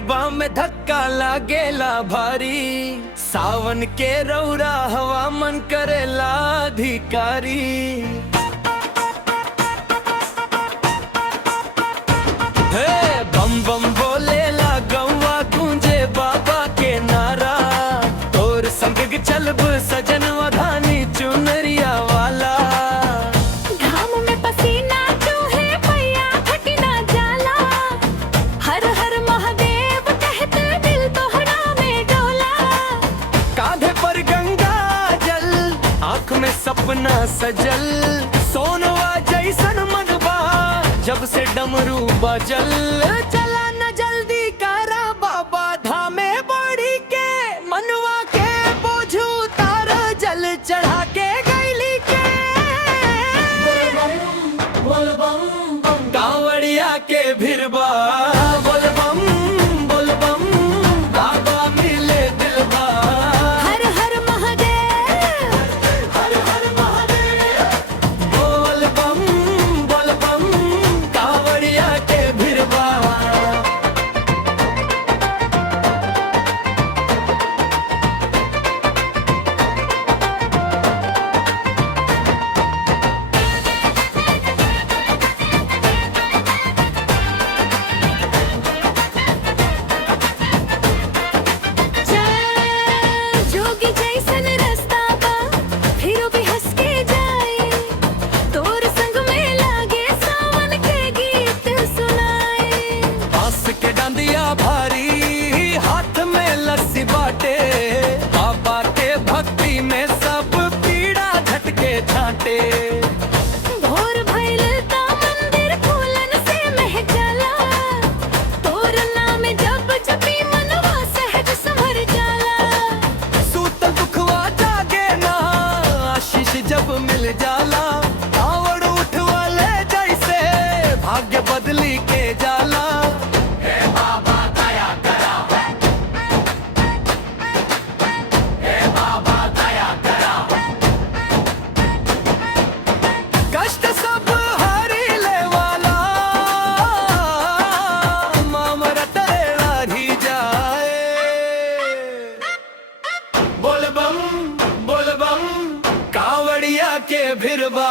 दिलबा में धक्का लागेला भारी, सावन के रौरा हवा मन करेला अधिकारी। हे बम बम बोलेला गौवा गूंजे बाबा के नारा, तोर संग चलब सजन वधानी चुनरिया वाला। घाम में पसीना चूहे पैया थकी ना जाला, हर हर महादेव कहते दिल तोहरा में डोला। कांधे पर गंगा जल, आँख में सपना सजल, सोनवा जैसन मनबा जब से डमरू बजल। चला न जल्दी करा बाबा धामे बढ़ी के, मनवा के बोझ उतार जल चढ़ा के गैली के। कांवड़िया के भिरबा बोल बम बोल बम, बाबा मिले दिलबा। हर हर महादेव, हर हर महादेव, बोल बम कांवड़िया के भिरबा। जोगी जैसन रास्ता बा फिर भी हंस के जाए, तोर संग में लागे सावन के गीत सुनाए। बांस के डांडिया भारी, हाथ में लस्सी बाटे, बाबा के भक्ति में सब पीड़ा झटके छाटे। भोर भइल ता मंदिर फूलन से महकला, तोर नाम जप जपी मनवा सहज संभर जाला। सूतल दुखवा जागे ना, आशीष जब मिल जाला, कावड़ उठवाले जैसे भाग्य बदली के जाला। हे बाबा दया करा, हे बाबा दया करा, कष्ट सब हारी ले वाला, मामरा तेरा ही जाए। बोल बम कांवड़िया के भिरबा।